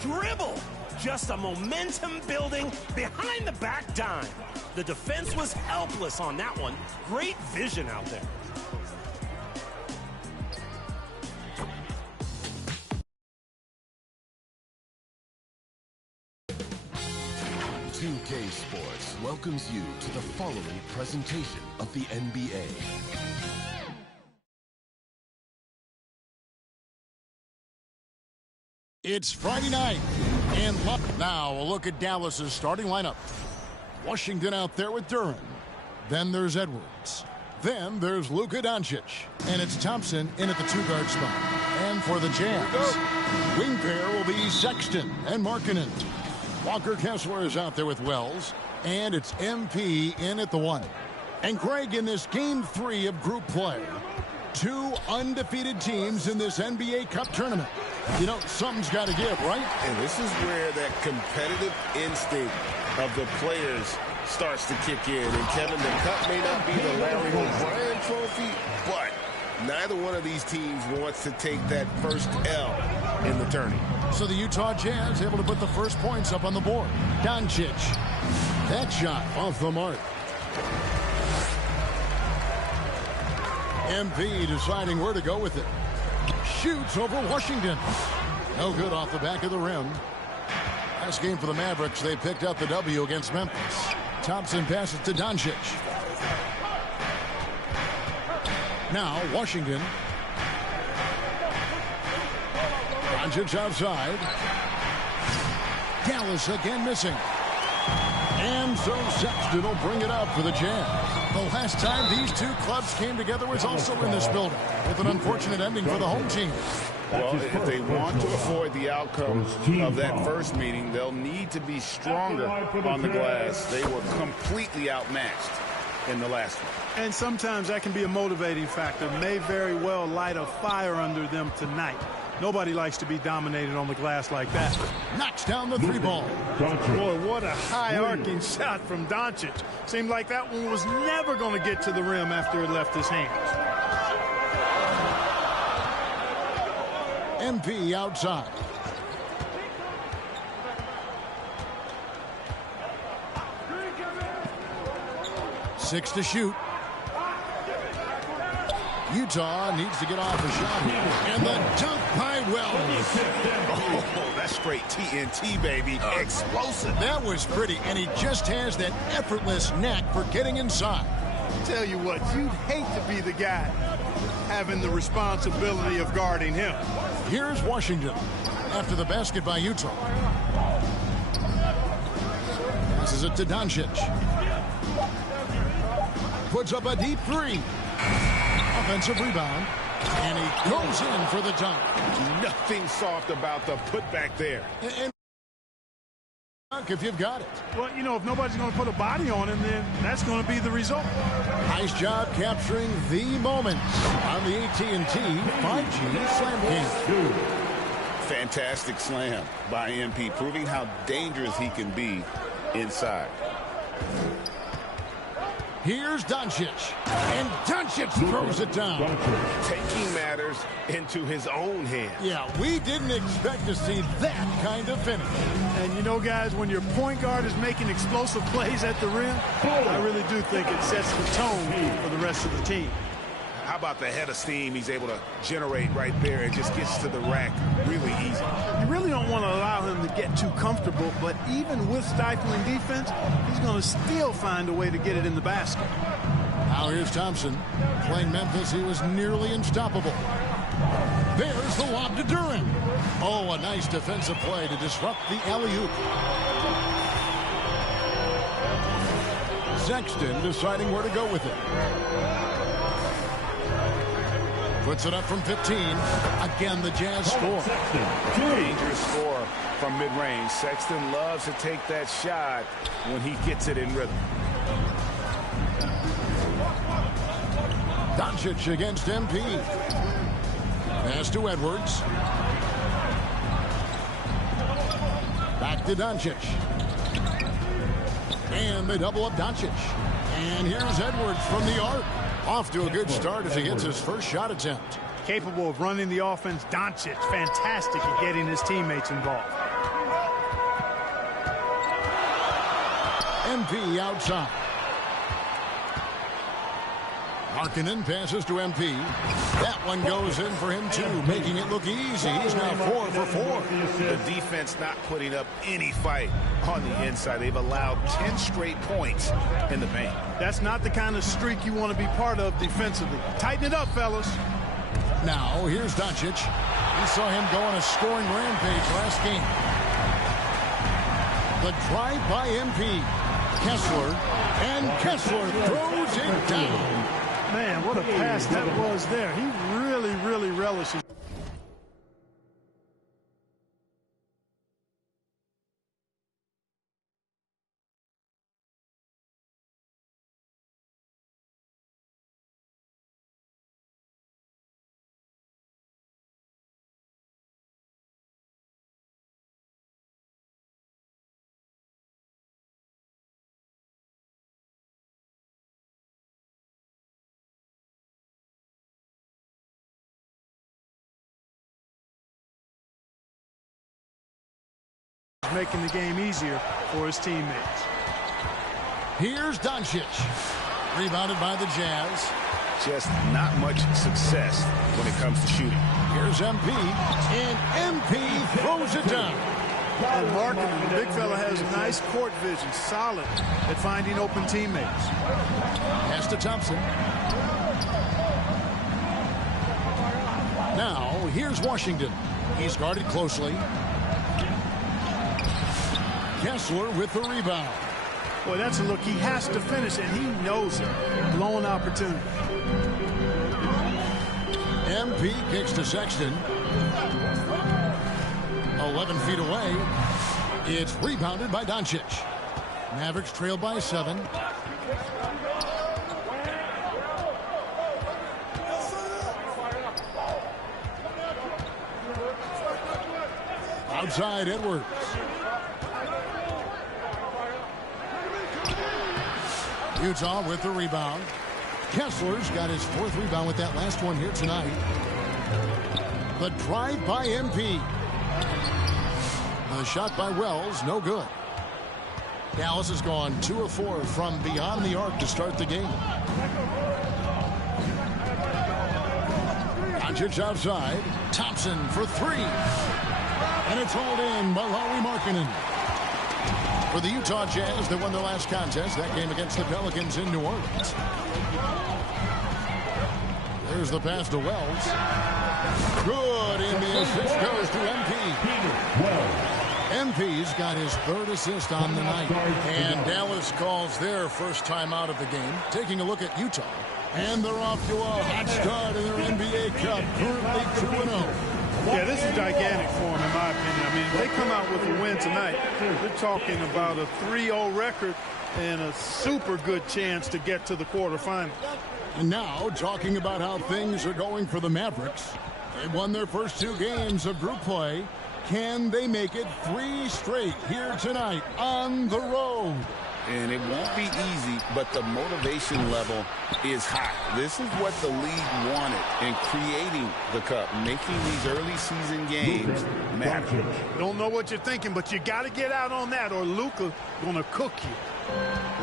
dribble. Just a momentum-building, behind-the-back dime. The defense was helpless on that one. Great vision out there. $2K Sports welcomes you to the following presentation of the NBA. It's Friday night, and now a look at Dallas's starting lineup. Washington out there with Duran. Then there's Edwards. Then there's Luka Doncic. And it's Thompson in at the two-guard spot. And for the Jazz, wing pair will be Sexton and Markkanen. Walker Kessler is out there with Wells. And it's MP in at the one. And Greg in this Game 3 of group play. Two undefeated teams in this NBA Cup tournament. You know, something's got to give, right? And this is where that competitive instinct of the players starts to kick in. And Kevin, the cup may not be the Larry O'Brien trophy, but neither one of these teams wants to take that first L in the tourney. So the Utah Jazz able to put the first points up on the board. Doncic. That shot off the mark. MP deciding where to go with it. Shoots over Washington. No good off the back of the rim. Last game for the Mavericks, they picked up the W against Memphis. Thompson passes to Doncic. Now Washington. Doncic outside. Dallas again missing. And so Sexton will bring it up for the Jazz. The last time these two clubs came together was also in this building, with an unfortunate ending for the home team. Well, if they want to avoid the outcome of that first meeting, they'll need to be stronger on the glass. They were completely outmatched in the last one. And sometimes that can be a motivating factor. May very well light a fire under them tonight. Nobody likes to be dominated on the glass like that. Knocks down the three ball. Boy, what a high-arcing shot from Doncic. Seemed like that one was never going to get to the rim after it left his hands. MP outside. Six to shoot. Utah needs to get off a shot here. And the dunk by Wells. Oh, that's straight TNT, baby. Explosive. That was pretty, and he just has that effortless knack for getting inside. Tell you what, you'd hate to be the guy having the responsibility of guarding him. Here's Washington after the basket by Utah. Passes it to Doncic. Puts up a deep three. Offensive rebound, and he goes in for the dunk. Nothing soft about the putback there. And if you've got it. Well, you know, if nobody's going to put a body on him, then that's going to be the result. Nice job capturing the moment on the AT&T 5G Slam Game. Fantastic slam by MP, proving how dangerous he can be inside. Here's Doncic, and Doncic throws it down. Taking matters into his own hands. Yeah, we didn't expect to see that kind of finish. And you know, guys, when your point guard is making explosive plays at the rim, I really do think it sets the tone for the rest of the team. How about the head of steam he's able to generate right there and just gets to the rack really easy. You really don't want to allow him to get too comfortable, but even with stifling defense, he's going to still find a way to get it in the basket. Now here's Thompson. Playing Memphis, he was nearly unstoppable. There's the lob to Duran. Oh, a nice defensive play to disrupt the alley-oop. Sexton deciding where to go with it. Puts it up from 15. Again, the Jazz score. Dangerous score from mid-range. Sexton loves to take that shot when he gets it in rhythm. Doncic against MP. Pass to Edwards. Back to Doncic. And they double up Doncic. And here's Edwards from the arc. Off to a good start as he hits his first shot attempt. Capable of running the offense. Doncic, fantastic at getting his teammates involved. MP outside. Markkanen passes to MP. That one goes in for him, too, making it look easy. He's now 4 for 4. The defense not putting up any fight on the inside. They've allowed 10 straight points in the paint. That's not the kind of streak you want to be part of defensively. Tighten it up, fellas. Now, here's Doncic. We saw him go on a scoring rampage last game. The drive by MP. Kessler. And Kessler throws it down. Man, what a pass that was there. He really, really relishes. Making the game easier for his teammates. Here's Doncic. Rebounded by the Jazz. Just not much success when it comes to shooting. Here's MP. And MP throws it down. And Markkanen, the big fella, has nice court vision. Solid at finding open teammates. Pass to Thompson. Now, here's Washington. He's guarded closely. Kessler with the rebound. Boy, that's a look. He has to finish, and he knows it. Blown opportunity. MP kicks to Sexton. 11 feet away. It's rebounded by Doncic. Mavericks trail by 7. Outside Edwards. Utah with the rebound. Kessler's got his 4th rebound with that last one here tonight. The drive by MP. The shot by Wells, no good. Dallas has gone 2 of 4 from beyond the arc to start the game. Doncic outside. Thompson for 3. And it's hauled in by Lauri Markkanen. For the Utah Jazz, they won their last contest, that game against the Pelicans in New Orleans. There's the pass to Wells. Good, and the assist goes to MP. MP's got his 3rd assist on the night. And Dallas calls their first time out of the game. Taking a look at Utah. And they're off to a hot start in their NBA Cup, currently 2-0. Yeah, this is gigantic for him, in my opinion. I mean, if they come out with a win tonight, we're talking about a 3-0 record and a super good chance to get to the quarterfinals. And now, talking about how things are going for the Mavericks. They won their first 2 games of group play. Can they make it 3 straight here tonight on the road? And it won't be easy, but the motivation level is high. This is what the league wanted in creating the cup, making these early season games matter. Don't know what you're thinking, but you got to get out on that or Luka going to cook you.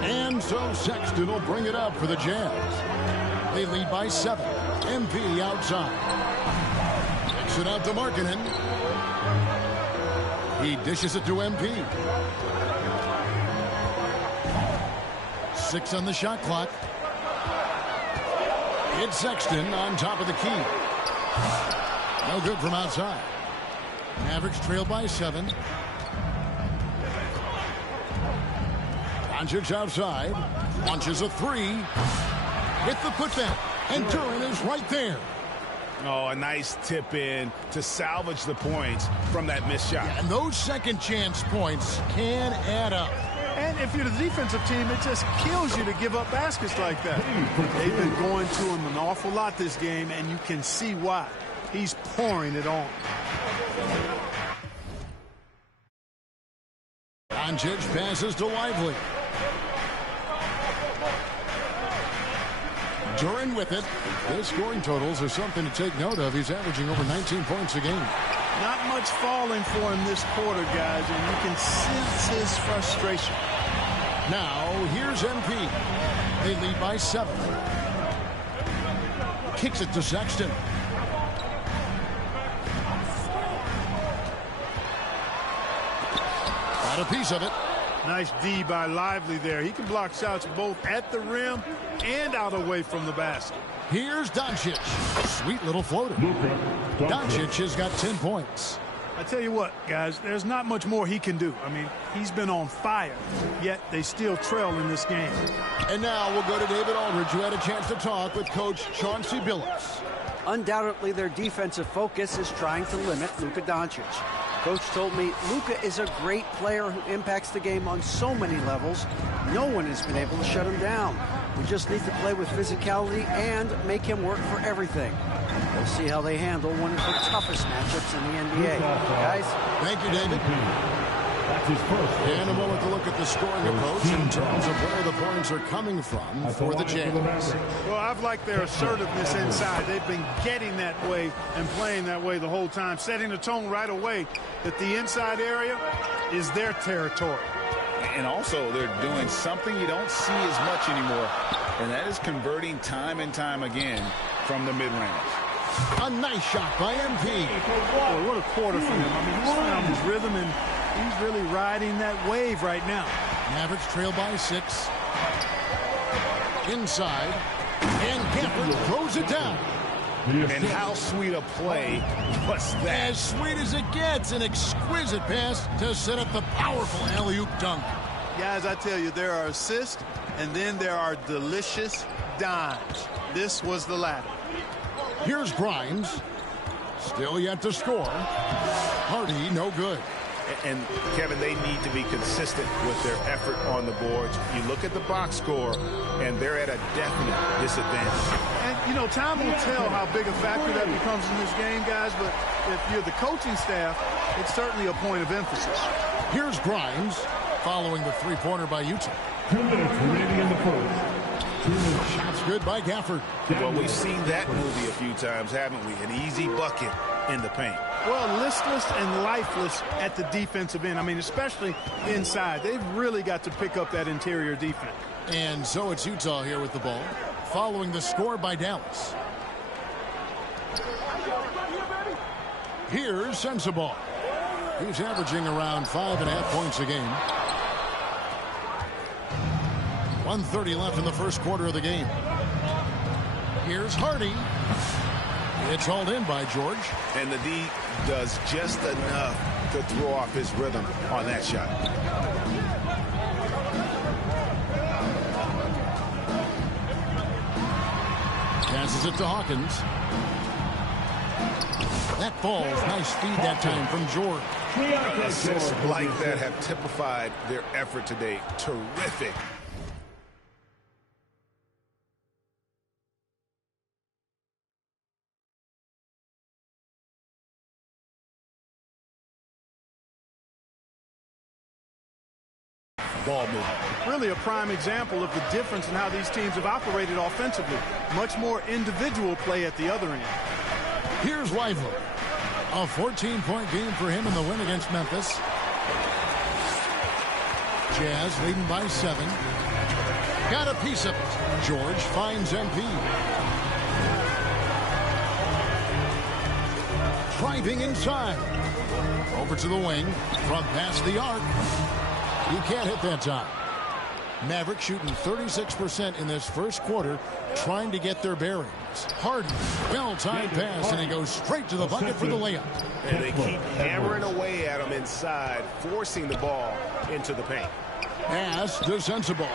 And so Sexton will bring it up for the Jazz. They lead by 7. MP outside. Kicks it out to Markkanen. He dishes it to MP. 6 on the shot clock. It's Sexton on top of the key. No good from outside. Mavericks trail by 7. Doncic outside. Launches a 3. With the putback. And Duran is right there. Oh, a nice tip in to salvage the points from that missed shot. Yeah, and those second chance points can add up. And if you're the defensive team, it just kills you to give up baskets like that. They've been going to him an awful lot this game, and you can see why. He's pouring it on. Doncic passes to Lively. Duran with it. His scoring totals are something to take note of. He's averaging over 19 points a game. Not much falling for him this quarter, guys, and you can sense his frustration. Now, here's MP. They lead by 7. Kicks it to Sexton. Got a piece of it. Nice D by Lively there. He can block shots both at the rim and out away from the basket. Here's Doncic. Sweet little floater. Doncic has got 10 points. I tell you what, guys, there's not much more he can do. I mean, he's been on fire, yet they still trail in this game. And now we'll go to David Aldridge, who had a chance to talk with Coach Chauncey Billups. Undoubtedly, their defensive focus is trying to limit Luka Doncic. Coach told me Luka is a great player who impacts the game on so many levels. No one has been able to shut him down. We just need to play with physicality and make him work for everything. We'll see how they handle one of the toughest matchups in the NBA. Guys? Thank you, David. And a moment to look at the scoring approach in terms of where the points are coming from for the Jazz. Well, I've liked their assertiveness inside. They've been getting that way and playing that way the whole time, setting the tone right away that the inside area is their territory. And also, they're doing something you don't see as much anymore, and that is converting time and time again from the mid-range. A nice shot by MP. Boy, what a quarter for him. I mean, he's found his rhythm, and he's really riding that wave right now. Mavericks trail by 6. Inside. And Gafford throws it down. And how sweet a play was that? As sweet as it gets. An exquisite pass to set up the powerful alley-oop dunk. Guys, I tell you, there are assists, and then there are delicious dimes. This was the latter. Here's Grimes. Still yet to score. Hardy, no good. And, Kevin, they need to be consistent with their effort on the boards. You look at the box score, and they're at a definite disadvantage. And, you know, time will tell how big a factor that becomes in this game, guys, but if you're the coaching staff, it's certainly a point of emphasis. Here's Grimes following the three-pointer by Utah. 2 minutes remaining in the first. Shots good by Gafford. Well, we've seen that movie a few times, haven't we? An easy bucket in the paint. Well, listless and lifeless at the defensive end. I mean, especially inside. They've really got to pick up that interior defense. And so it's Utah here with the ball, following the score by Dallas. Here's Sensabaugh. He's averaging around 5.5 points a game. 1:30 left in the first quarter of the game. Here's Hardy. It's hauled in by George. And the D does just enough to throw off his rhythm on that shot. Passes it to Hawkins. That falls. Nice feed that time from George. Assists like that have typified their effort today. Terrific. Ball movement. Really a prime example of the difference in how these teams have operated offensively. Much more individual play at the other end. Here's Lively. A 14-point game for him in the win against Memphis. Jazz leading by 7. Got a piece of it. George finds MP. Driving inside. Over to the wing. From past the arc. He can't hit that time. Mavericks shooting 36% in this first quarter, trying to get their bearings. Hardy, well-timed pass, and he goes straight to the bucket for the layup. And they keep hammering away at him inside, forcing the ball into the paint. Pass to Sensabaugh.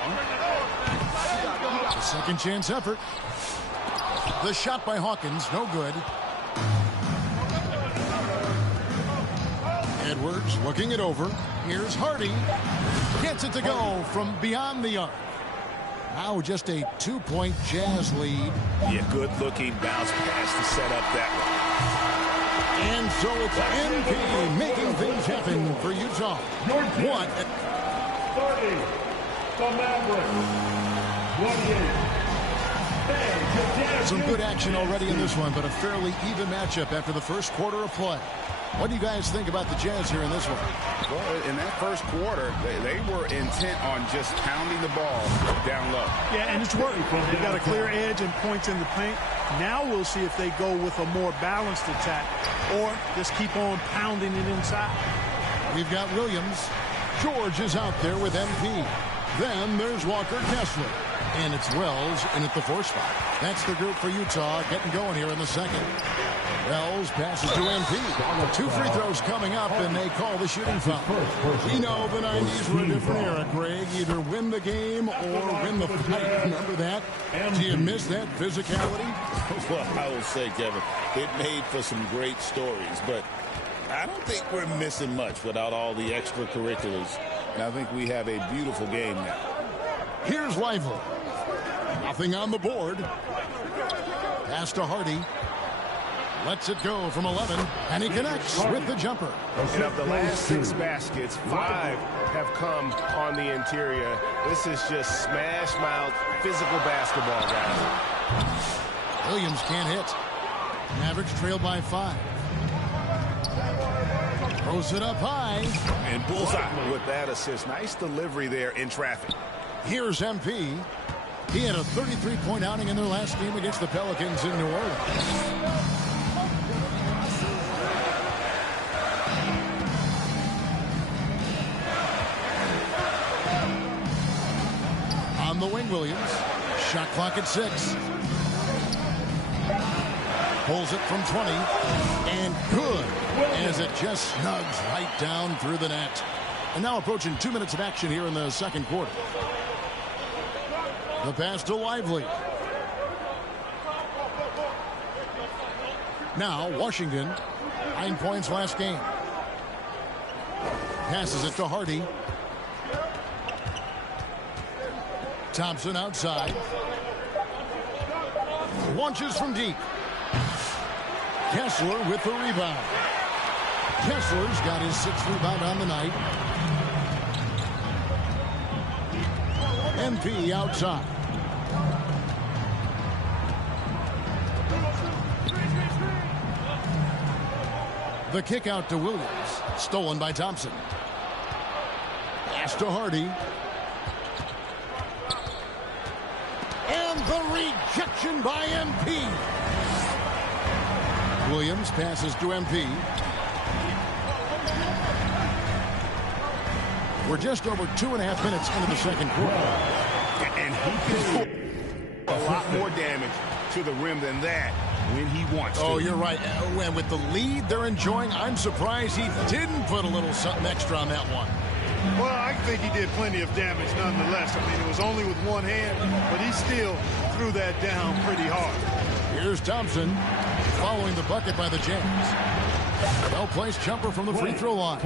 A second chance effort. The shot by Hawkins, no good. Edwards looking it over. Here's Hardy. Gets it to go from beyond the arc. Now just a 2-point Jazz lead. Yeah, good-looking bounce pass to set up that one. And so it's MP making things happen for Utah. What? Starting the Mavericks. 28. Some good action already in this one, but a fairly even matchup after the first quarter of play. What do you guys think about the Jazz here in this one? Well, in that first quarter, they were intent on just pounding the ball down low. Yeah, and it's working. They got a clear edge and points in the paint. Now we'll see if they go with a more balanced attack or just keep on pounding it inside. We've got Williams. George is out there with MP. Then there's Walker Kessler. And it's Wells in at the 4 spot. That's the group for Utah getting going here in the second. Wells passes to MP. 2 free throws coming up, and they call the shooting foul. We know the 90s were a different era, Greg. Either win the game or win the fight. Remember that? Do you miss that physicality? Well, I will say, Kevin, it made for some great stories, but I don't think we're missing much without all the extracurriculars. And I think we have a beautiful game now. Here's Lively. Nothing on the board. Pass to Hardy. Lets it go from 11, and he connects with the jumper. And of the last 6 baskets, 5 have come on the interior. This is just smash-mouth physical basketball, guys. Williams can't hit. Mavericks trail by 5. Throws it up high. And bullseye with that assist. Nice delivery there in traffic. Here's MP. He had a 33-point outing in their last game against the Pelicans in New Orleans. On the wing, Williams. Shot clock at 6. Pulls it from 20. And good, as it just snugs right down through the net. And now approaching 2 minutes of action here in the second quarter. The pass to Lively. Now Washington, 9 points last game. Passes it to Hardy. Thompson outside. Launches from deep. Kessler with the rebound. Kessler's got his 6th rebound on the night. MP outside. The kick out to Williams. Stolen by Thompson. Pass to Hardy. And the rejection by MP. Williams passes to MP. We're just over 2.5 minutes into the second quarter. And he can do a lot more damage to the rim than that when he wants to. Oh, you're right. And with the lead they're enjoying, I'm surprised he didn't put a little something extra on that one. Well, I think he did plenty of damage nonetheless. I mean, it was only with one hand, but he still threw that down pretty hard. Here's Thompson following the bucket by the Jazz. Well-placed jumper from the free throw line.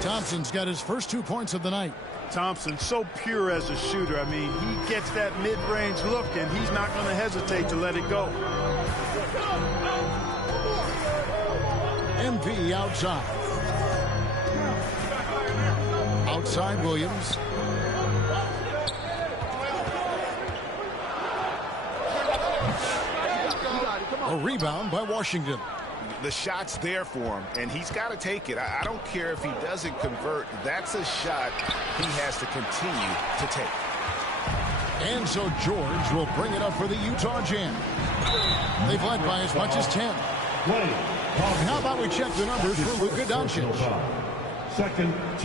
Thompson's got his first 2 points of the night. Thompson, so pure as a shooter. I mean, he gets that mid-range look, and he's not going to hesitate to let it go. MP outside. Outside Williams. A rebound by Washington. The shot's there for him, and he's got to take it. I don't care if he doesn't convert. That's a shot he has to continue to take. And so George will bring it up for the Utah Jazz. They've led by as much as 10. And how about we check the numbers for Luka Doncic?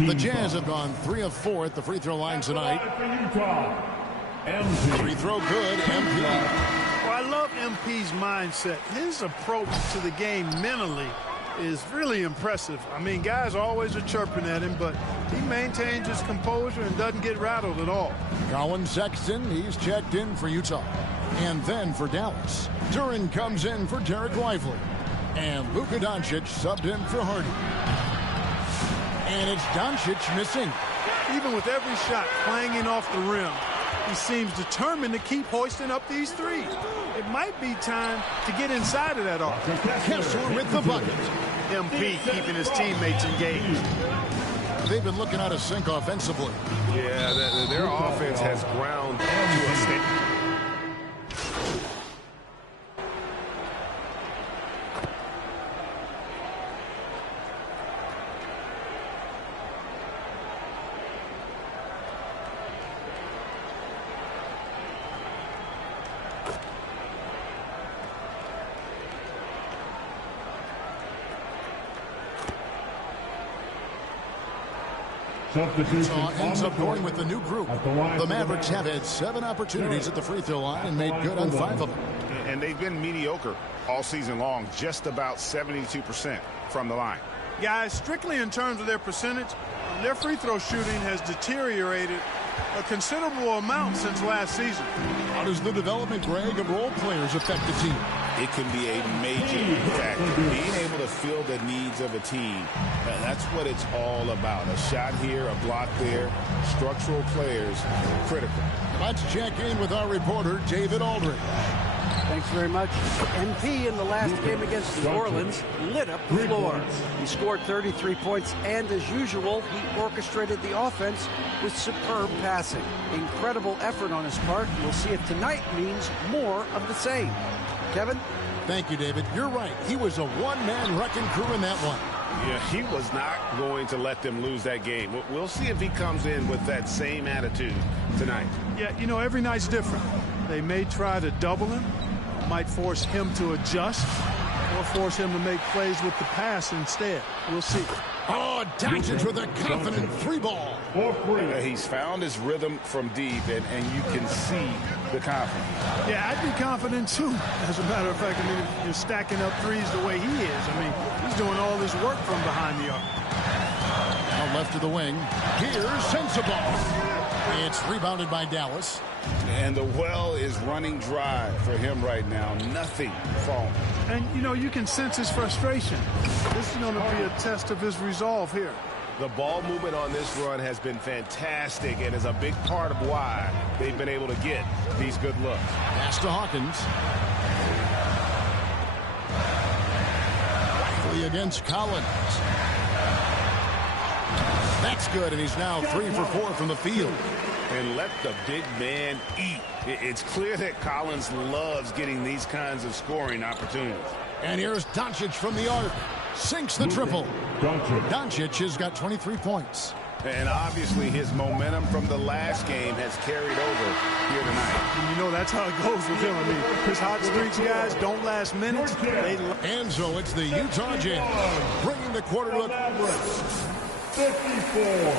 The Jazz have gone 3 of 4 at the free throw line tonight. Free throw good, MP. Well, I love MP's mindset. His approach to the game mentally is really impressive. I mean, guys always are chirping at him, but he maintains his composure and doesn't get rattled at all. Colin Sexton, he's checked in for Utah. And then for Dallas, Duran comes in for Derek Lively. And Luka Doncic subbed in for Hardy. And it's Doncic missing. Even with every shot clanging off the rim, he seems determined to keep hoisting up these threes. It might be time to get inside of that arc. Kessler with the bucket. MP keeping his teammates engaged. They've been looking out of sync offensively. Yeah, their offense has ground to a state. Utah ends up going with the new group. The Mavericks have had 7 opportunities at the free throw line and made good on 5 of them. And they've been mediocre all season long, just about 72% from the line. Guys, strictly in terms of their percentage, their free throw shooting has deteriorated a considerable amount since last season. How does the development, Greg, of role players affect the team? It can be a major factor. Being able to fill the needs of a team, that's what it's all about. A shot here, a block there, structural players, critical. Let's check in with our reporter, David Aldridge. Thanks very much. MP in the last game against New Orleans lit up the floor. He scored 33 points, and as usual, he orchestrated the offense with superb passing. Incredible effort on his part. We'll see if tonight means more of the same. Kevin? Thank you, David. You're right. He was a one-man wrecking crew in that one. Yeah, he was not going to let them lose that game. We'll see if he comes in with that same attitude tonight. Yeah, you know, every night's different. They may try to double him, might force him to adjust, or force him to make plays with the pass instead. We'll see. Oh, Doncic with a confident 3-ball. He's found his rhythm from deep, and you can see the confidence. Yeah, I'd be confident too. As a matter of fact, I mean, if you're stacking up threes the way he is, I mean, he's doing all this work from behind the arc. Now left of the wing. Here's Sensabaugh. It's rebounded by Dallas. And the well is running dry for him right now. Nothing falling. And, you know, you can sense his frustration. This is going to be a test of his resolve here. The ball movement on this run has been fantastic and is a big part of why they've been able to get these good looks. Pass to Hawkins. Lively against Collins. That's good, and he's now 3 for 4 from the field. And let the big man eat. It's clear that Collins loves getting these kinds of scoring opportunities. And here's Doncic from the arc. Sinks the triple. Doncic has got 23 points. And obviously his momentum from the last game has carried over here tonight. And you know that's how it goes with him. I mean, his hot streaks, guys, don't last minutes. And so it's the Utah Jazz bringing the quarter to 54.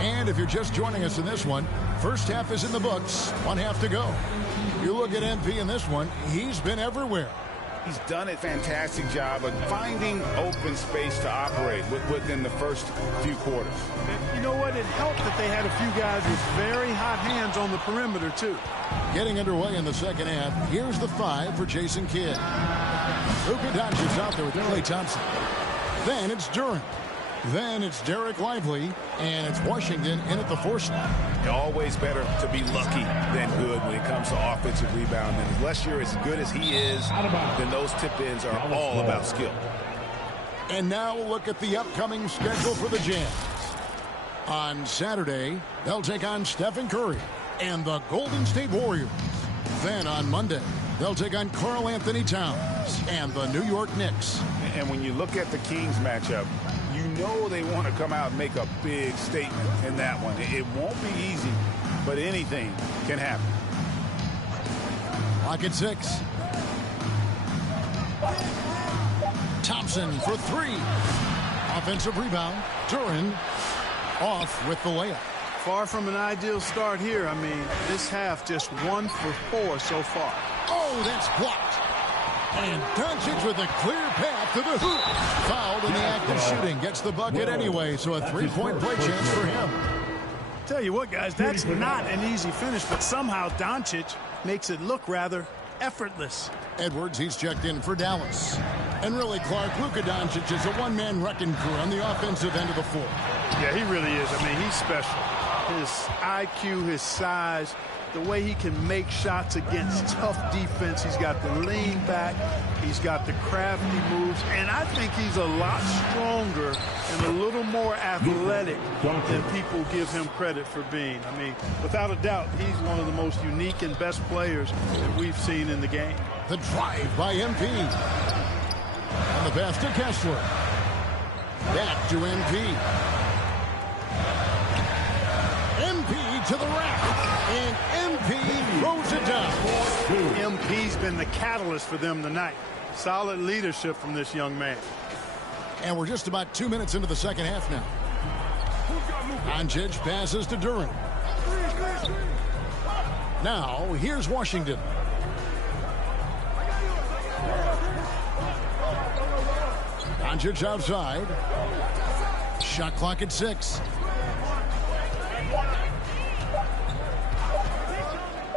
And if you're just joining us in this one, first half is in the books, 1 half to go. You look at MP in this one, he's been everywhere. He's done a fantastic job of finding open space to operate within the first few quarters. You know what? It helped that they had a few guys with very hot hands on the perimeter, too. Getting underway in the second half, here's the 5 for Jason Kidd. Luka Doncic's out there with Klay Thompson. Then it's Durant. Then it's Derek Lively, and it's Washington in at the 4 slot. Always better to be lucky than good when it comes to offensive rebound. And unless you're as good as he is, then those tip-ins are all about skill. And now we'll look at the upcoming schedule for the Jazz. On Saturday, they'll take on Stephen Curry and the Golden State Warriors. Then on Monday, they'll take on Karl Anthony Towns and the New York Knicks. And when you look at the Kings matchup, you know they want to come out and make a big statement in that one. It won't be easy, but anything can happen. Clock at 6. Thompson for 3. Offensive rebound. Durant off with the layup. Far from an ideal start here. I mean, this half just 1 for 4 so far. Oh, that's blocked. And Doncic with a clear path to the hoop. Fouled in the act of shooting. Gets the bucket anyway, so a 3-point play chance for him. Tell you what, guys, that's not an easy finish, but somehow Doncic makes it look rather effortless. Edwards, he's checked in for Dallas. And really, Clark, Luka Doncic is a one-man wrecking crew on the offensive end of the floor. Yeah, he really is. I mean, he's special. His IQ, his size, the way he can make shots against tough defense. He's got the lean back. He's got the crafty moves. And I think he's a lot stronger and a little more athletic than people give him credit for being. I mean, without a doubt, he's one of the most unique and best players that we've seen in the game. The drive by MP. On the pass to Kessler. Back to MP. MP to the rack. And MP throws it down. MP's been the catalyst for them tonight. Solid leadership from this young man. And we're just about 2 minutes into the second half now. Doncic passes to Duren. Now, here's Washington. Doncic outside. Shot clock at 6.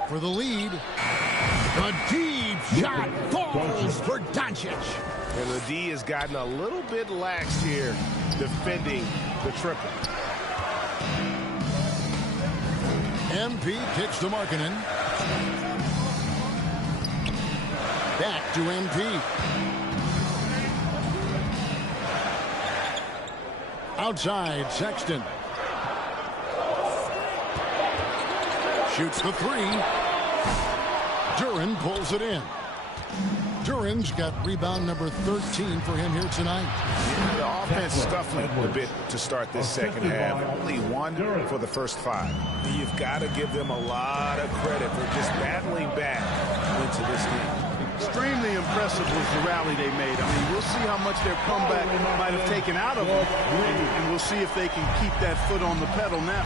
For the lead. The deep shot falls for Doncic. And the D has gotten a little bit lax here defending the triple. MP kicks to Markkanen. Back to MP. Outside, Sexton. Shoots the 3. Duren pulls it in. Duren's got rebound number 13 for him here tonight. Yeah, the offense scuffling a bit to start this second half. Only 1 for the first 5. You've got to give them a lot of credit for just battling back into this game. Extremely impressive was the rally they made. I mean, we'll see how much their comeback might have taken out of them, and we'll see if they can keep that foot on the pedal now.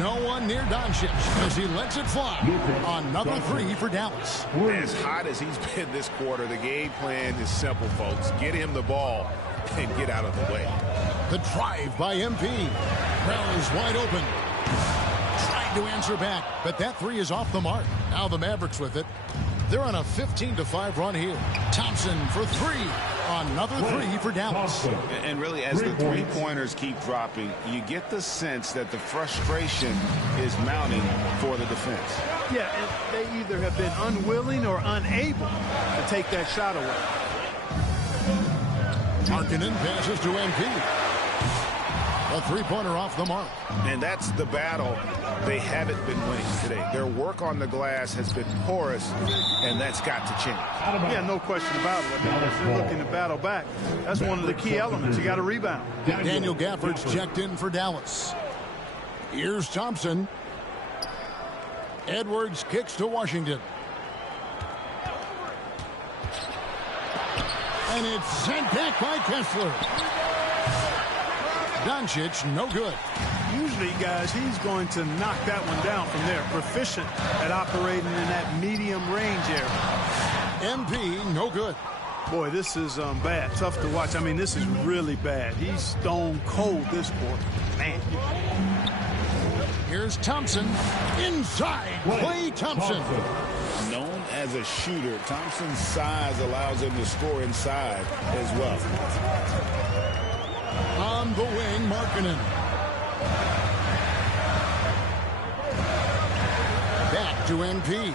No one near Doncic as he lets it fly. Another 3 for Dallas. As hot as he's been this quarter, the game plan is simple, folks. Get him the ball and get out of the way. The drive by MP. Wells wide open. Tried to answer back, but that 3 is off the mark. Now the Mavericks with it. They're on a 15-5 run here. Thompson for 3. Another 3 for Dallas. And really, as the three-pointers keep dropping, you get the sense that the frustration is mounting for the defense. Yeah, and they either have been unwilling or unable to take that shot away. Markkanen passes to MP. A 3-pointer off the mark. And that's the battle they haven't been winning today. Their work on the glass has been porous, and that's got to change. Yeah, no question about it. I mean, if you're looking to battle back, that's one of the key elements. You got to rebound. Daniel Gafford's checked in for Dallas. Here's Thompson. Edwards kicks to Washington. And it's sent back by Kessler. Doncic, no good. Usually, guys, he's going to knock that one down from there. Proficient at operating in that medium range area. MP, no good. Boy, this is bad. Tough to watch. I mean, this is really bad. He's stone cold this quarter. Man. Here's Thompson. Inside. Klay Thompson. Known as a shooter, Thompson's size allows him to score inside as well. On the wing, Markkanen. Back to MP.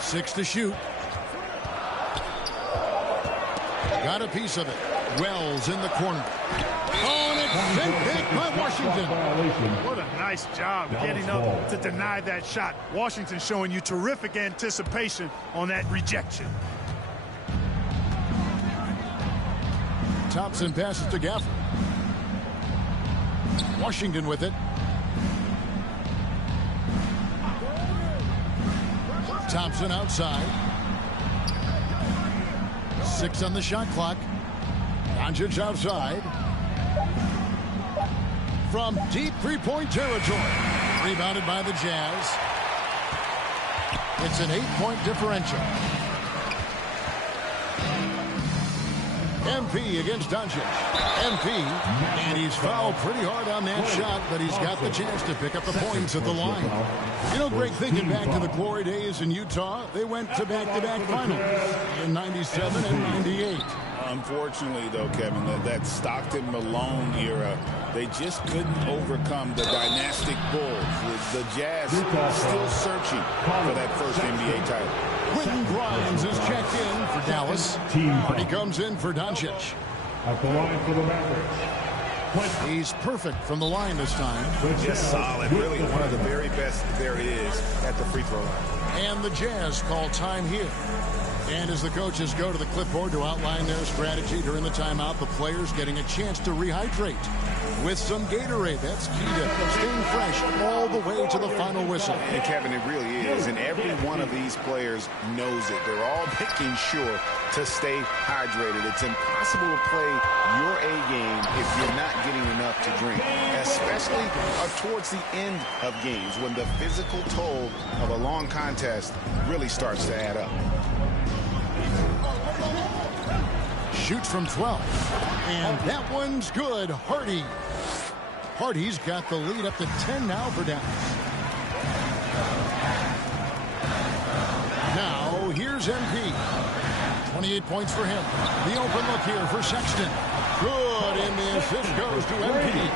6 to shoot. Got a piece of it. Wells in the corner. Oh, and it's sent back by Washington. What a nice job getting up to deny that shot. Washington showing you terrific anticipation on that rejection. Thompson passes to Gafford. Washington with it. Thompson outside. 6 on the shot clock. Doncic outside. From deep three-point territory. Rebounded by the Jazz. It's an 8-point differential. MP against Doncic. MP, and he's fouled pretty hard on that shot, but he's got the chance to pick up the points at the line. You know, Greg, thinking back to the glory days in Utah, they went to back-to-back finals in 97 and 98. Unfortunately, though, Kevin, that Stockton-Malone era, they just couldn't overcome the dynastic Bulls. The Jazz still searching for that first NBA title. Quentin Grimes is checked in for Dallas. He comes in for Doncic. At the line for the Mavericks, He's perfect from the line this time. Just solid. Really one of the very best there is at the free throw line. And the Jazz call time here. And as the coaches go to the clipboard to outline their strategy during the timeout, the players getting a chance to rehydrate with some Gatorade. That's key to staying fresh all the way to the final whistle. And Kevin, it really is. And every one of these players knows it. They're all making sure to stay hydrated. It's impossible to play your A game if you're not getting enough to drink, especially towards the end of games when the physical toll of a long contest really starts to add up. Shoots from 12. And that one's good. Hardy. Hardy's got the lead up to 10 now for Dallas. Now, here's MP. 28 points for him. The open look here for Sexton. Good, and the assist goes to MP.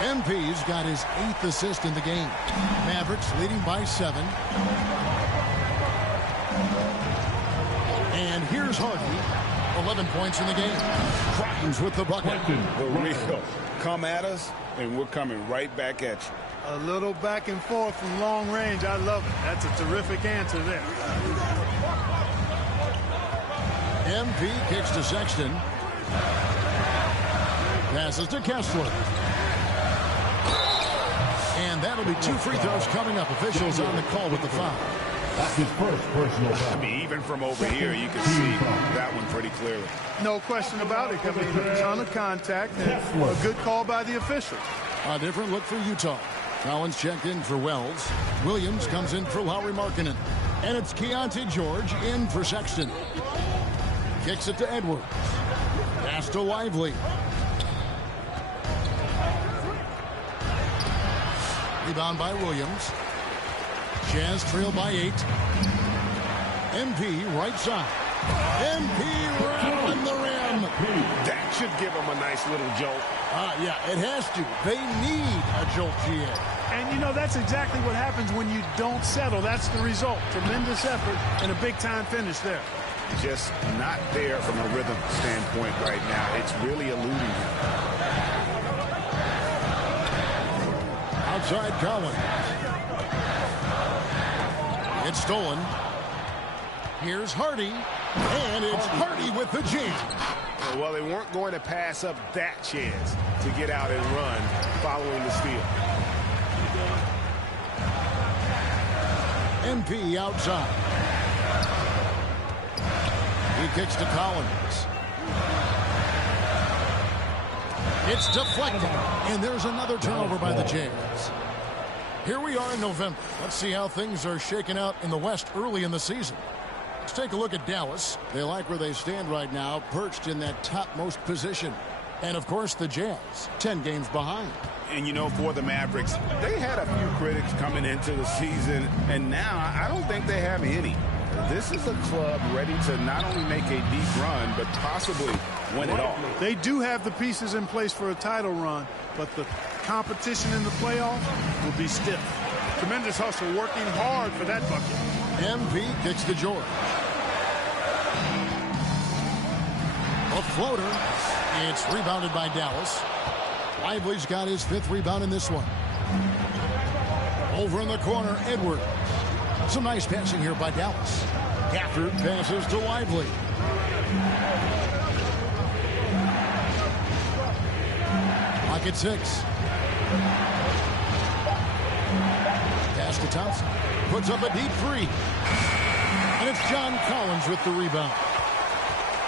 MP's got his 8th assist in the game. Mavericks leading by 7. And here's Hardy. 11 points in the game. Grimes with the bucket. The real. Come at us, and we're coming right back at you. A little back and forth from long range. I love it. That's a terrific answer there. MP kicks to Sexton. Passes to Kessler. And that'll be 2 free throws coming up. Officials on the call with the foul. That's his first personal foul. I mean, even from over here, you can see that one pretty clearly. No question about it. I mean, a ton of contact and a good call by the official. A different look for Utah. Collins checked in for Wells. Williams comes in for Lauri Markkanen. And it's Keontae George in for Sexton. Kicks it to Edwards. Pass to Lively. Rebound by Williams. Jazz trail by 8. MP right side. MP round the rim. That should give him a nice little jolt. Yeah, it has to. They need a jolt, GA. And, you know, that's exactly what happens when you don't settle. That's the result. Tremendous effort and a big-time finish there. Just not there from a rhythm standpoint right now. It's really eluding him. Outside Collins. It's stolen. Here's Hardy. And it's Hardy with the jam. Well, they weren't going to pass up that chance to get out and run following the steal. MP outside. He kicks to Collins. It's deflected. And there's another turnover by the Jazz. Here we are in November. Let's see how things are shaking out in the West early in the season. Let's take a look at Dallas. They like where they stand right now, perched in that topmost position. And, of course, the Jazz, 10 games behind. And, you know, for the Mavericks, they had a few critics coming into the season, and now I don't think they have any. This is a club ready to not only make a deep run, but possibly win it all. They do have the pieces in place for a title run, but the competition in the playoffs will be stiff. Tremendous hustle, working hard for that bucket. MP kicks to George. A floater. It's rebounded by Dallas. Lively's got his 5th rebound in this one. Over in the corner, Edwards. Some nice passing here by Dallas. Gafford passes to Lively. Lock at 6. Pass to Thompson. Puts up a deep 3. And it's John Collins with the rebound.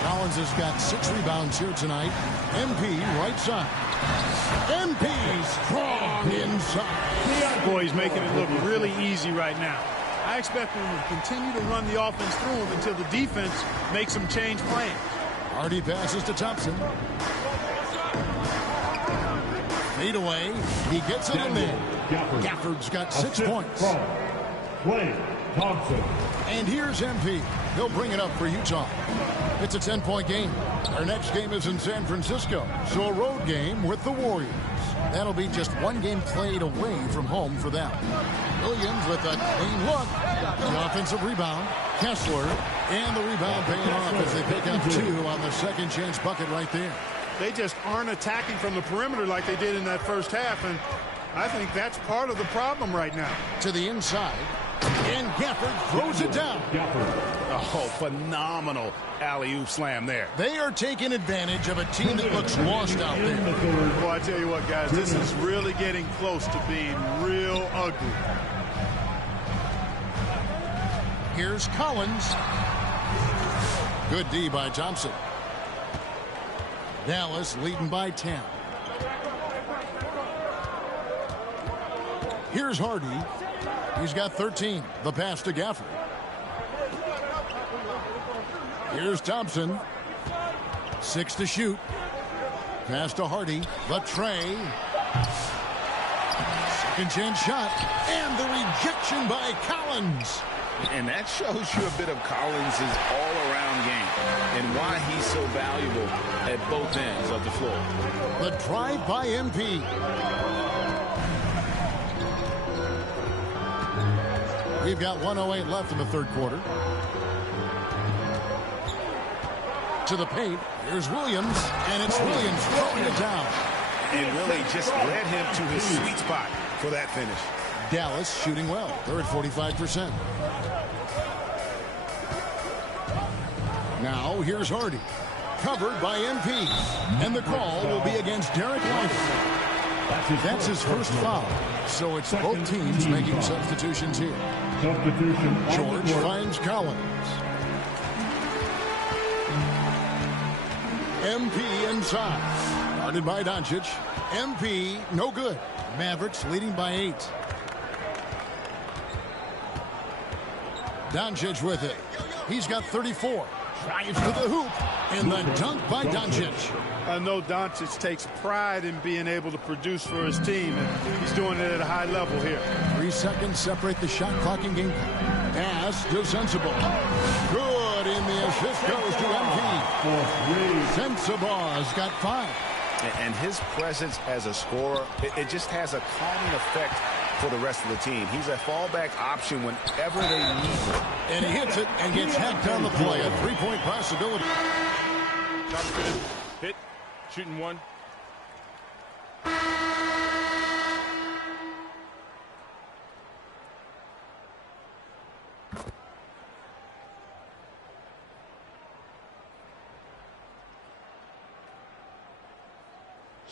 Collins has got 6 rebounds here tonight. MP right side. MP strong inside. Boy, he's making it look really easy right now. I expect him to continue to run the offense through him until the defense makes him change plans. Hardy passes to Thompson. Lead away. He gets it in there. Gafford's got 6 points. Klay Thompson. And here's MP. He'll bring it up for Utah. It's a 10-point game. Our next game is in San Francisco, so a road game with the Warriors. That'll be just 1 game played away from home for them. Williams with a clean look. The offensive rebound. Kessler. And the rebound paying off as they pick up 2 on the second chance bucket right there. They just aren't attacking from the perimeter like they did in that first half, and I think that's part of the problem right now. To the inside, and Gafford throws it down. Oh, phenomenal alley-oop slam there. They are taking advantage of a team that looks lost out there. Well, I tell you what, guys, this is really getting close to being real ugly. Here's Collins. Good D by Thompson. Dallas leading by 10. Here's Hardy. He's got 13. The pass to Gafford. Here's Thompson. 6 to shoot. Pass to Hardy. The tray. Second chance shot. And the rejection by Collins. And that shows you a bit of Collins' all-around game and why he's so valuable at both ends of the floor. The drive by MP. We've got 1:08 left in the third quarter. To the paint. Here's Williams. And it's Williams throwing it down. And really just led him to his sweet spot for that finish. Dallas shooting well. They're at 45%. Now here's Hardy. Covered by MP. And the call will be against Derek Lively. That's his first foul. So it's both teams making substitutions here. George finds Collins. MP inside. Guarded by Doncic. MP no good. Mavericks leading by 8. Doncic with it. He's got 34. Drives to the hoop. And the dunk by Doncic. I know Doncic takes pride in being able to produce for his team, and he's doing it at a high level here. 3 seconds separate the shot clock and game. Pass to Sensible. Good, and the assist goes to MP. Sensabaugh's got 5. And his presence as a scorer, it just has a calming effect for the rest of the team. He's a fallback option whenever they need him. And he hits it and gets hacked on the play. A 3-point possibility. Hit. Shooting one.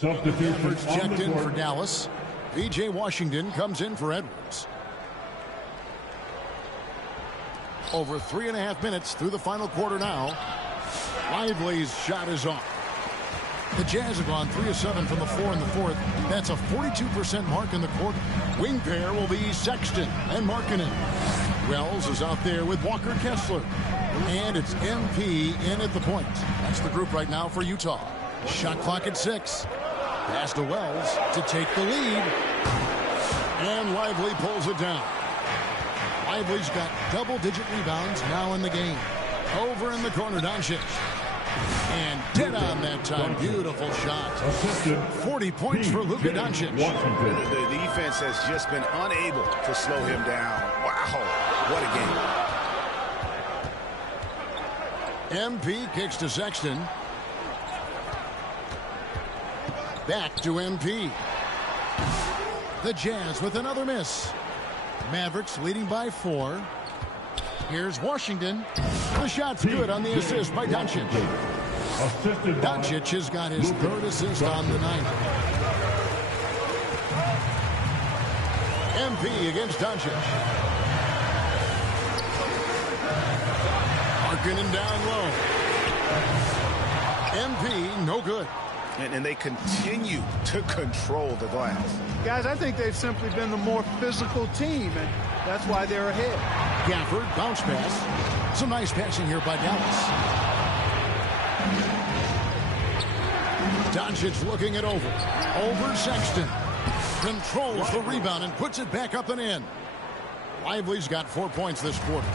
Edwards checked in for Dallas. B.J. Washington comes in for Edwards. Over 3.5 minutes through the final quarter now. Lively's shot is off. The Jazz have gone 3 of 7 from the floor in the fourth. That's a 42% mark in the quarter. Wing pair will be Sexton and Markkanen. Wells is out there with Walker Kessler. And it's MP in at the point. That's the group right now for Utah. Shot clock at 6. Pass to Wells to take the lead. And Lively pulls it down. Lively's got double-digit rebounds now in the game. Over in the corner, Doncic. And dead on that time. Beautiful shot. 40 points for Luka Doncic. The defense has just been unable to slow him down. Wow, what a game. MP kicks to Sexton. Back to MP. The Jazz with another miss. Mavericks leading by 4. Here's Washington. The shot's good on the assist by Doncic. Doncic has got his 3rd assist on the night. MP against Doncic. Markkanen down low. MP no good. And they continue to control the glass. Guys, I think they've simply been the more physical team, and that's why they're ahead. Gafford, bounce pass. Some nice passing here by Dallas. Doncic looking it over. Over Sexton. Controls the rebound and puts it back up and in. Lively's got 4 points this quarter.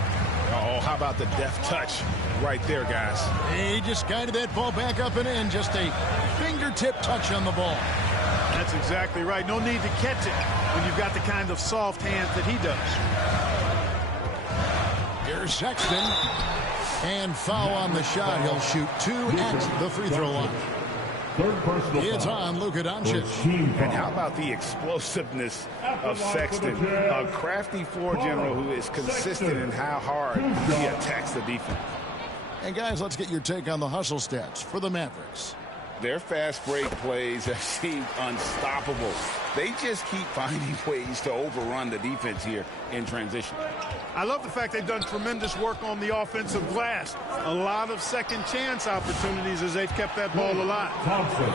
Oh, how about the deft touch right there, guys? He just guided that ball back up and in. Just a fingertip touch on the ball. That's exactly right. No need to catch it when you've got the kind of soft hands that he does. Here's Sexton. And foul on the shot. He'll shoot 2 at the free throw line. Third personal It's foul. on Luka Doncic. And how about the explosiveness of Sexton, a crafty floor general who is consistent in how hard he attacks the defense. And guys, let's get your take on the hustle stats for the Mavericks. Their fast break plays have seemed unstoppable. They just keep finding ways to overrun the defense here in transition. I love the fact they've done tremendous work on the offensive glass. A lot of second chance opportunities as they've kept that ball alive.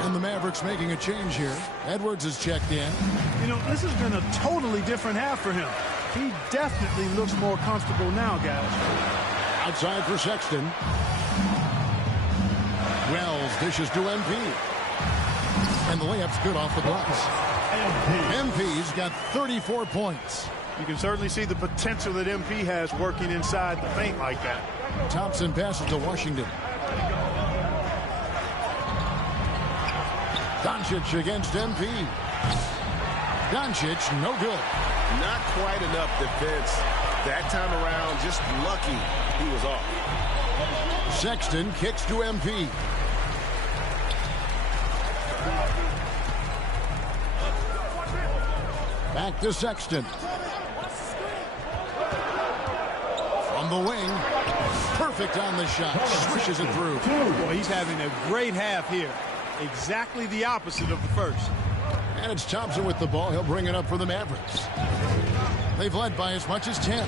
And the Mavericks making a change here. Edwards is checked in. You know, this has been a totally different half for him. He definitely looks more comfortable now, guys. Outside for Sexton. Wells dishes to MP. And the layup's good off the glass. MP's got 34 points. You can certainly see the potential that MP has working inside the paint like that. Thompson passes to Washington. Doncic against MP. Doncic, no good. Not quite enough defense. That time around, just lucky he was off. Sexton kicks to MP. Back to Sexton. From the wing. Perfect on the shot. Swishes it through. Boy, he's having a great half here. Exactly the opposite of the first. And it's Thompson with the ball. He'll bring it up for the Mavericks. They've led by as much as 10.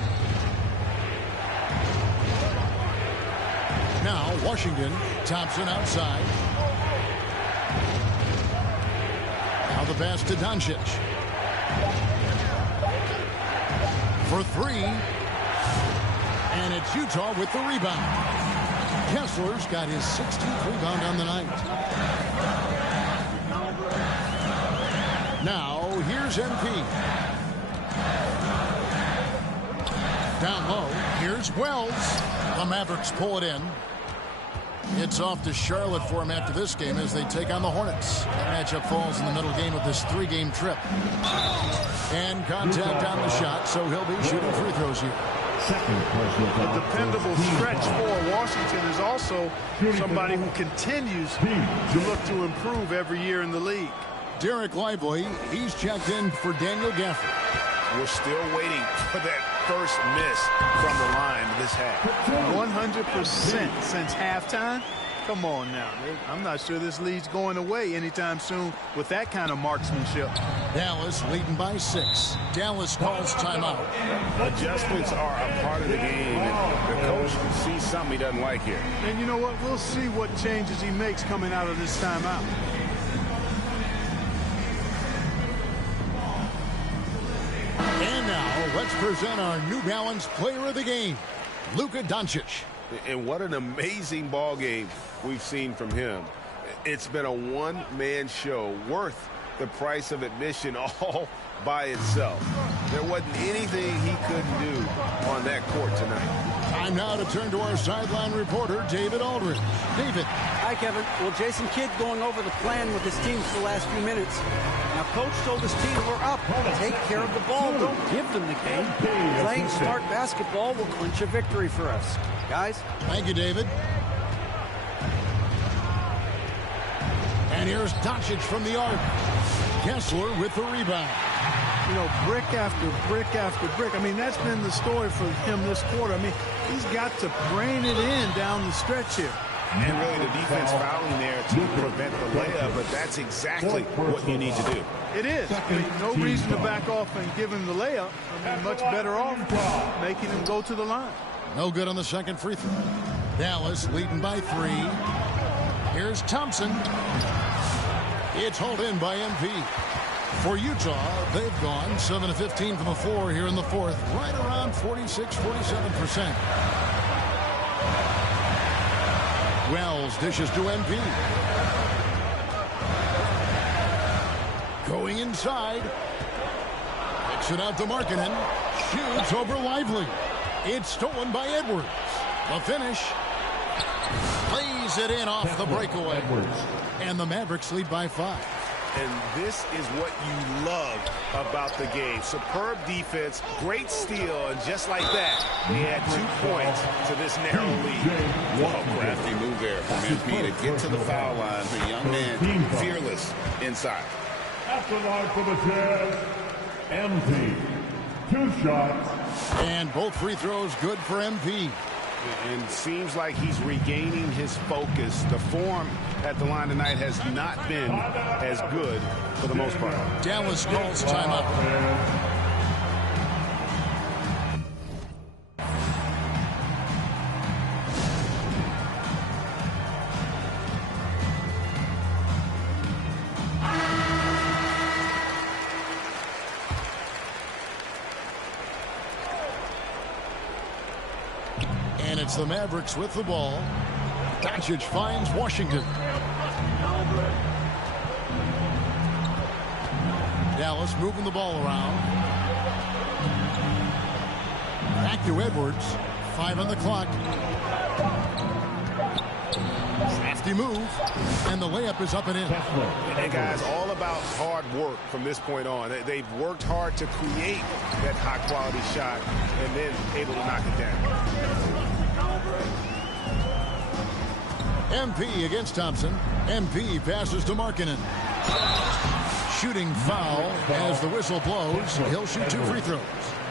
Now Washington. Thompson outside. Now the pass to Doncic. For three. And it's Utah with the rebound. Kessler's got his 16th rebound on the night. Now, here's MP. Down low, here's Wells. The Mavericks pull it in. It's off to Charlotte for him after this game as they take on the Hornets. That matchup falls in the middle game of this three-game trip. And contact on the shot, so he'll be shooting free throws here. A dependable stretch for Washington is also somebody who continues to look to improve every year in the league. Derek Lively, he's checked in for Daniel Gafford. We're still waiting for that first miss from the line this half. 100% since halftime? Come on now. I'm not sure this lead's going away anytime soon with that kind of marksmanship. Dallas leading by 6. Dallas calls timeout. Adjustments are a part of the game, and the coach sees something he doesn't like here. And you know what? We'll see what changes he makes coming out of this timeout. And now, let's present our New Balance player of the game, Luka Doncic. And what an amazing ball game we've seen from him. It's been a one-man show worth the price of admission all by itself. There wasn't anything he couldn't do on that court tonight. Time now to turn to our sideline reporter, David Aldridge. David. Hi, Kevin. Well, Jason Kidd going over the plan with his team for the last few minutes. Now, Coach told his team, we're up. Take care of the ball. Don't give them the game. Playing smart basketball will clinch a victory for us. Guys? Thank you, David. And here's Doncic from the arc. Kessler with the rebound. You know, brick after brick after brick. I mean, that's been the story for him this quarter. I mean, he's got to brain it in down the stretch here. And really the defense fouling there to prevent the layup, but that's exactly what you need to do. It is. I mean, no reason to back off and give him the layup. I mean, much better off making him go to the line. No good on the second free throw. Dallas leading by 3. Here's Thompson. It's hauled in by MP. For Utah, they've gone 7 of 15 from the floor here in the fourth, right around 46-47%. Wells dishes to MP. Going inside. Kicks it out to Markkanen. Shoots over Lively. It's stolen by Edwards. The finish. Lays it in off the breakaway. And the Mavericks lead by 5. And this is what you love about the game. Superb defense, great steal, and just like that, he had 2 points to this narrow lead. Wow, crafty move there from MP to get to the foul line. The young man, fearless inside. At the line for the Jazz, MP. 2 shots. And both free throws good for MP. And seems like he's regaining his focus. The form at the line tonight has not been as good for the most part. Dallas calls timeout. And it's the Mavericks with the ball. Doncic finds Washington. Dallas moving the ball around. Back to Edwards. 5 on the clock. Crafty move. And the layup is up and in. And guys, all about hard work from this point on. They've worked hard to create that high-quality shot and then able to knock it down. MP against Thompson. MP passes to Markkanen. Shooting foul as the whistle blows. He'll shoot 2 free throws.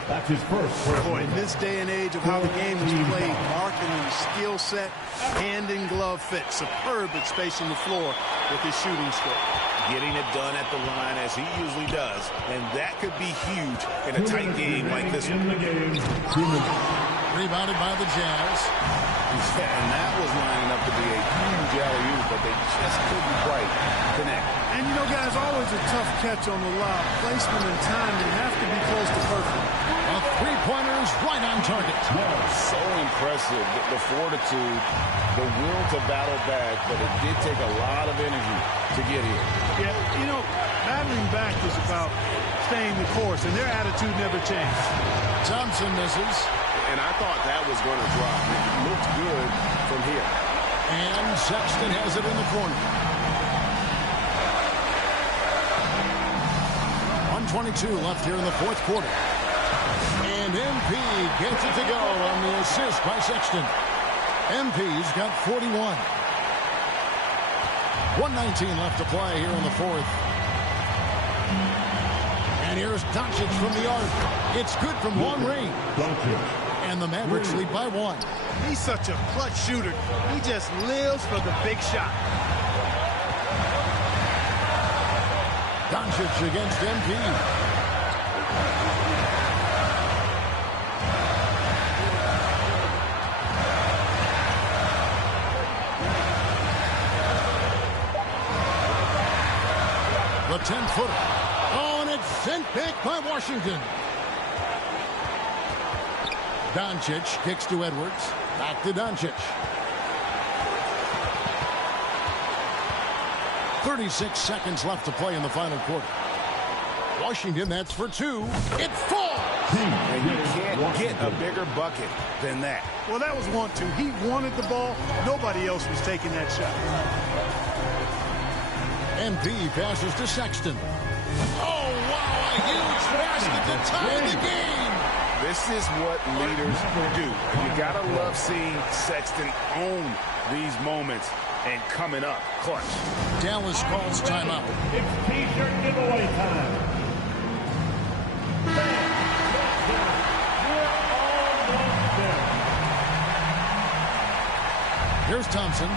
That's his first. Boy, in this day and age of how the game is played, Markkanen's skill set, hand and glove fit, superb at spacing the floor with his shooting stroke. Getting it done at the line as he usually does, and that could be huge in a tight game like this one. Rebounded by the Jazz. And that was lining up to be a huge alley-oop, but they just couldn't quite connect. And you know, guys, always a tough catch on the lob. Placement and timing have to be close to perfect. A three-pointer's right on target. So impressive, the fortitude, the will to battle back, but it did take a lot of energy to get here. Yeah, you know, battling back is about staying the course, and their attitude never changed. Thompson misses. And I thought that was going to drop. It looked good from here. And Sexton has it in the corner. 1:22 left here in the fourth quarter. And MP gets it to go on the assist by Sexton. MP's got 41. 1:19 left to play here in the fourth. And here's Doncic from the arc. It's good from long range. And the Mavericks lead by 1. He's such a clutch shooter. He just lives for the big shot. Doncic against MP. The 10-footer. Oh, and it's sent back by Washington. Doncic kicks to Edwards. Back to Doncic. 36 seconds left to play in the final quarter. Washington, that's for 2. It falls! And you can't get a bigger bucket than that. Well, that was 1-2. He wanted the ball. Nobody else was taking that shot. MP passes to Sexton. Oh, wow, a huge basket to tie the game! This is what leaders do. You gotta love seeing Sexton own these moments and coming up clutch. Dallas calls timeout. It's T-shirt giveaway time. Here's Thompson.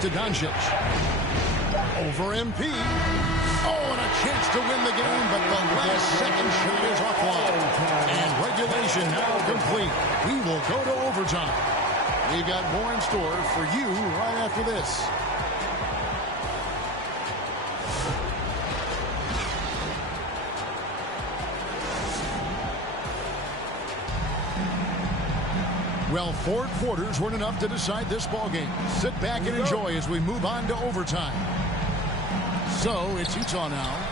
To Doncic. Over MP. Oh, and a chance to win the game, but the last second shot is offline. And regulation now complete. We will go to overtime. We've got more in store for you right after this. Well, 4 quarters weren't enough to decide this ballgame. Sit back and enjoy as we move on to overtime. So, it's Utah now.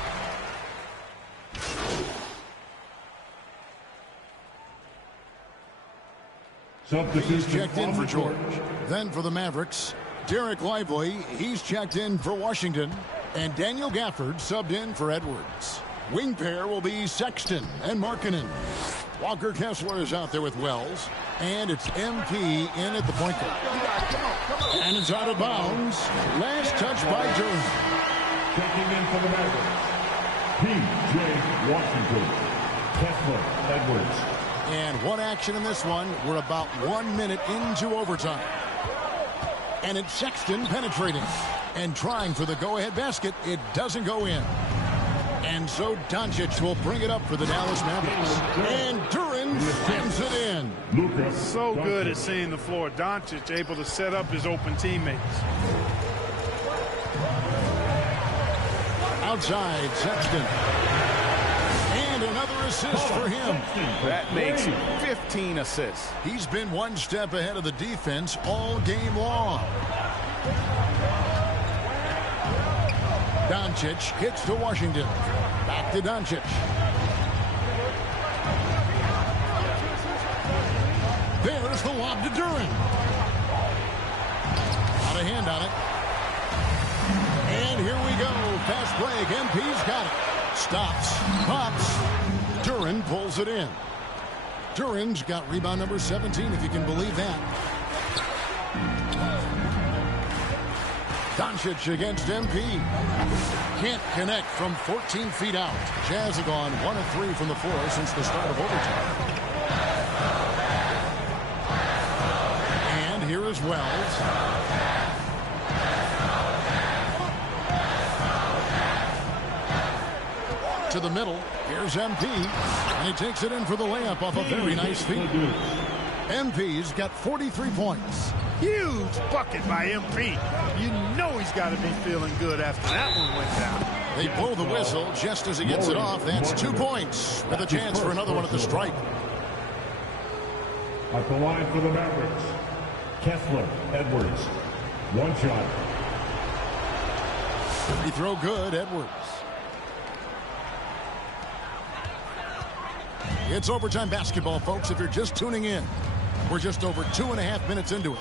He's checked in for George. Then for the Mavericks, Derek Lively, he's checked in for Washington. And Daniel Gafford subbed in for Edwards. Wing pair will be Sexton and Markkanen. Walker Kessler is out there with Wells. And it's MP in at the point guard. And it's out of bounds. Last touch by Durham. Checking in for the Mavericks, P.J. Washington, Kessler, Edwards. And one action in this one. We're about 1 minute into overtime. And it's Sexton penetrating. And trying for the go-ahead basket. It doesn't go in. And so Doncic will bring it up for the Dallas Mavericks. And Duran slams it in. So good at seeing the floor. Doncic able to set up his open teammates. Outside, Sexton. And another assist for him. That makes 15 assists. He's been one step ahead of the defense all game long. Doncic hits to Washington. Back to Doncic. There's the lob to Duran. Out of hand on it. And here we go. Fast break. MP's got it. Stops. Pops. Duran pulls it in. Duran's got rebound number 17, if you can believe that. Doncic against MP. Can't connect from 14 feet out. Jazz have gone 1 of 3 from the floor since the start of overtime. And here is Wells. To the middle. Here's MP. And he takes it in for the layup off a very nice feed. MP's got 43 points. Huge bucket by MP. You know he's got to be feeling good after that one went down. They blow the whistle just as he gets it off. That's 2 points with a chance for another one at the stripe. At the line for the Mavericks, Kessler, Edwards. 1 shot. Free throw good, Edwards. It's overtime basketball, folks, if you're just tuning in. We're just over 2.5 minutes into it.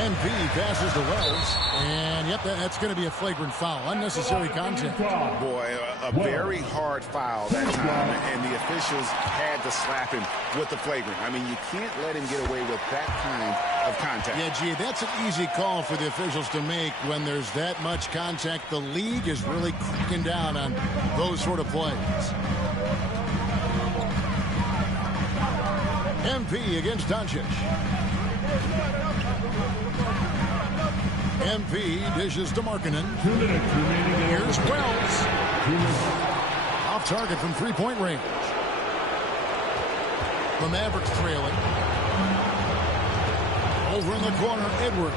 MP passes to Wells. And, yep, that's going to be a flagrant foul. Unnecessary contact. Boy, a very hard foul that time, and the officials had to slap him with the flagrant. I mean, you can't let him get away with that kind of contact. Yeah, gee, that's an easy call for the officials to make when there's that much contact. The league is really cracking down on those sort of plays. MP against Doncic. MP dishes to Markkanen. 2 minutes remaining. Here's Wells. Off target from 3-point range. The Mavericks trailing. Over in the corner, Edwards.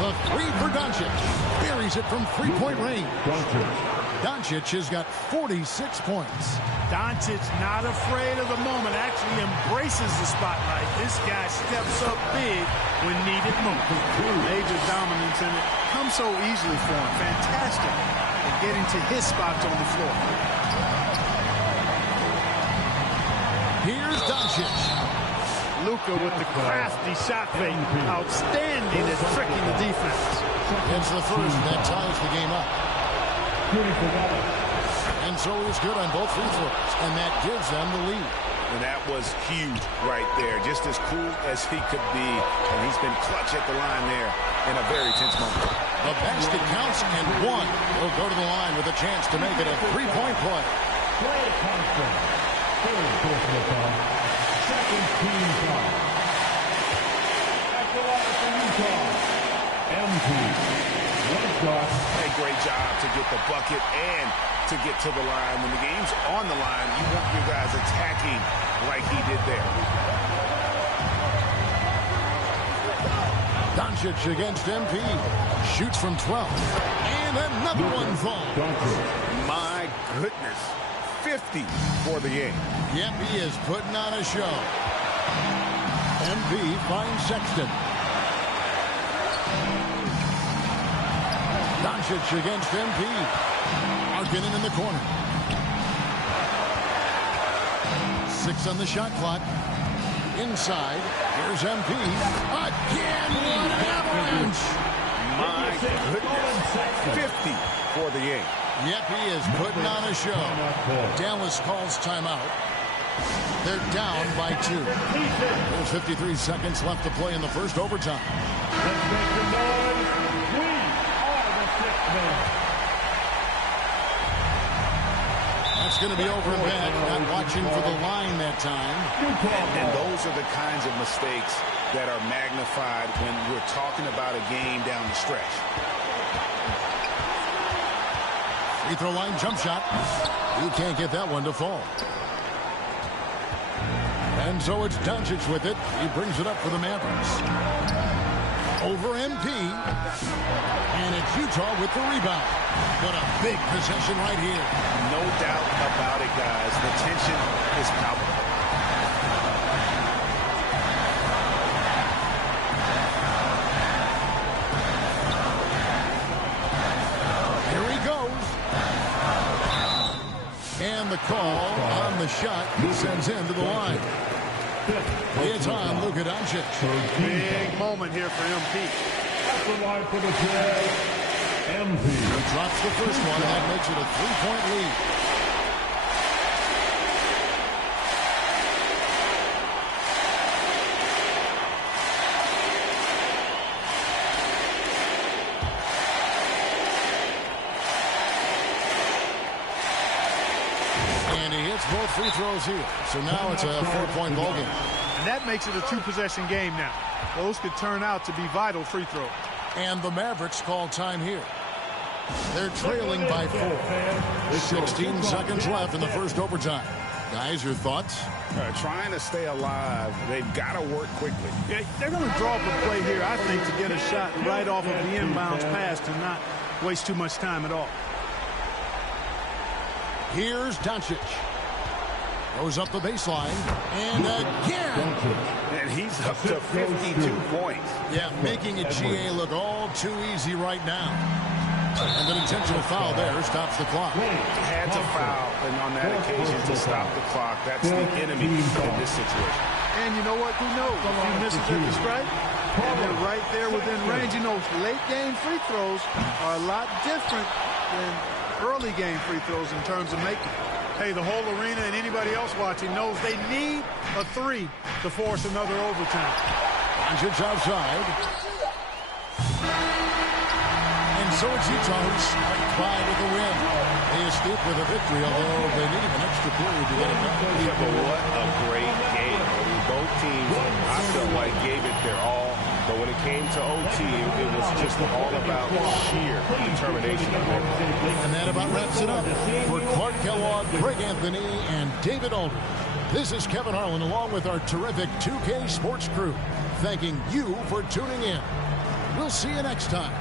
The 3 for Doncic. Buries it from 3-point range. Doncic has got 46 points. Doncic not afraid of the moment, actually embraces the spotlight. This guy steps up big when needed most. Major dominance, and it comes so easily for him. Fantastic at getting to his spots on the floor. Here's Doncic. Luka with the crafty shot fake. Outstanding at tricking the defense. It's the first, and that ties the game up. And so he's good on both free throws, and that gives them the lead. And that was huge right there, just as cool as he could be. And he's been clutch at the line there in a very tense moment. The basket counts, and one will go to the line with a chance to make it a 3-point play. Play Thompson. Third personal foul. Second team foul. At the line for Utah, MP. 1 shot. A great job to get the bucket and to get to the line. When the game's on the line, you want your guys attacking like he did there. Doncic against MP. Shoots from 12. And another one falls. My goodness. 50 for the game. Yep, he is putting on a show. MP finds Sexton. Doncic against MP. Markkanen in the corner. 6 on the shot clock. Inside, here's MP. Again, what an avalanche! My goodness. 50 for the game. Yep, he is putting on a show. Dallas calls timeout. They're down by 2. There's 53 seconds left to play in the first overtime. Let's make some noise. We are the 6th man. That's going to be over in bed. Not watching for the line that time. And those are the kinds of mistakes that are magnified when we're talking about a game down the stretch. Free throw line jump shot. He can't get that one to fall. And so it's Doncic with it. He brings it up for the Mavericks. Over MP. And it's Utah with the rebound. What a big possession right here. No doubt about it, guys. The tension is palpable. Here he goes. And the call on the shot sends him to the line. It's on Luka Doncic. Big moment here for MP. That's the line for the Jazz. MP. He drops the first one, and that makes it a 3-point lead. And he hits both free throws here. So now it's a 4-point ball game. And that makes it a 2-possession game now. Those could turn out to be vital free throws. And the Mavericks call time here. They're trailing by 4. 16 seconds left in the first overtime. Guys, your thoughts? Trying to stay alive. They've got to work quickly. Yeah, they're going to draw up a play here, I think, to get a shot right off of the inbounds pass to not waste too much time at all. Here's Doncic. Goes up the baseline. And again. And he's up to 52 points. Yeah, making a GA look all too easy right now. And an intentional foul there stops the clock. Had to foul, and on that occasion to stop the clock. That's the enemy in this situation. And you know what? Who knows? If he misses at the strike, and they're right there within range. You know, late game free throws are a lot different than early game free throws in terms of making. Hey, the whole arena and anybody else watching knows they need a 3 to force another overtime. Doncic outside. And so it's Utah who strikes by with the win. They escape with a victory, although they need an extra period to get it done. Yeah, but what a great game. Both teams, I felt like, gave it their all. But when it came to OT, it was just all about sheer determination. And that about wraps it up. For Clark Kellogg, Greg Anthony, and David Aldridge, this is Kevin Harlan along with our terrific 2K Sports crew, thanking you for tuning in. We'll see you next time.